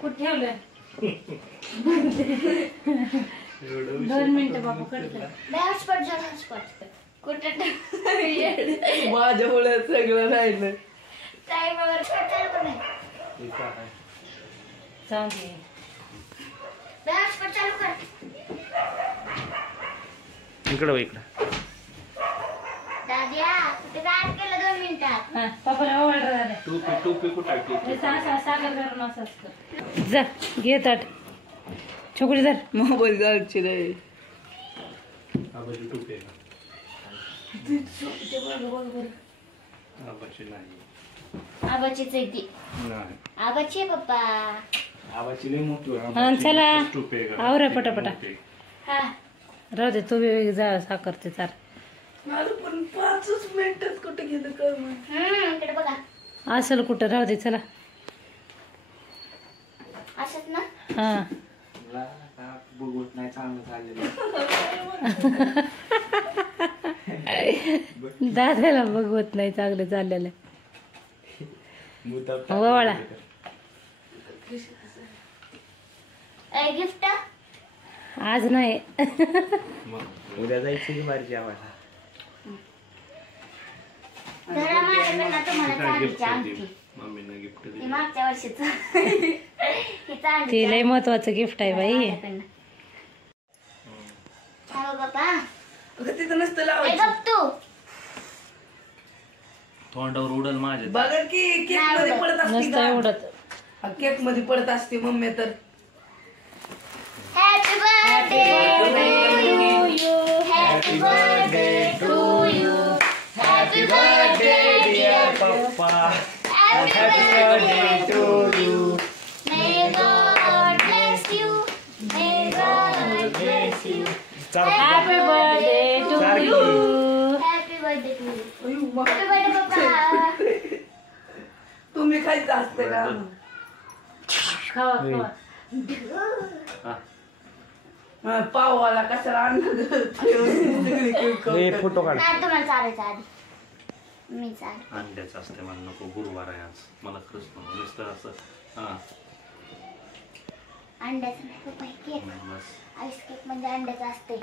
कुठे ठेवलं 2 मिनिटं बाबा कट कर कुठे माझ्यामुळे सगळं राहिलं टाइमवर चालू कर चांगली हॉटस्पॉट चालू कर इकडं इकडं दाद्या कुठे गाठ केलं 2 मिनिटात पप्पाला ऑर्डर झाले टोपी कुठं आहे? टोपी. साखर करून असंच कर जा घे ताट छोकरी धर मोबाईल जायची रे आबाची टोपी आहे का? आबाची नाही. आबाचीच आहे ती नाही. आबाची आहे पप्पा आबाची लई मोठी आहे. हा चला आबाची टोपी आहे का? आवरा पटापटा मोठी आहे. हा राहू दे तू बी जा साखर ते चार माझं पण 5 मिनिटात कुठे गेलं काय माहित. इकडे बघा असेल कुठं राहू दे चला असंच ना हा मला आता बघवत नाही चांगलं चाललेलं. दादाला बघवत नाही चांगलं चाललेलं मुद्दाम वळा गिफ्ट आज नाही मग उद्या जायचं की बाहेरची आवाज घरा माझ्याकडनं तुम्हाला चांदीची अंगठी मम्मीनं गिफ्ट ती दिली. मागच्या वर्षीच ही चांदी ते लय महत्वाचं गिफ्ट आहे बाई हॅलो बाबा अगं तिथं नसतं ए लावायचं गप तू तोंडावर उडल माझ्या. बघा की केक मध्ये पडत असते नसतं एवढत केक मध्ये पडत असते मम्मी तर happy birthday to you happy birthday to you happy birthday dear papa. Happy birthday to you may God bless you may God bless you happy birthday to you happy birthday to you अयो, मा- happy birthday पप्पा तुम्ही खायचं असतं का खावा खावा हा. पाववाला कशाला आणलं सगळी केक ए, फोटो काढ. नाही तुम्हाला चालायचं आधी मी चाल अंड्याचं असते मला नको. गुरुवार आहे आज. मला खरंच नको. नुसतं असं हा अंड्याचं नाही पप्पा हे केक नाही बस. आईस केक म्हणजे अंड्याचं असते